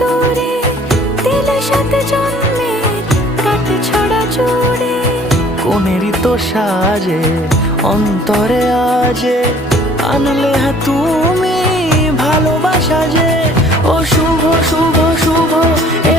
দূরে দিলে সাথে জন্মের কাট ছড়া জুড়ে। কোনেরই তো সাজে অন্তরে আজে আনলে হ্যাঁ তুমি ভালোবাসা যে। ও শুভ শুভ শুভ এ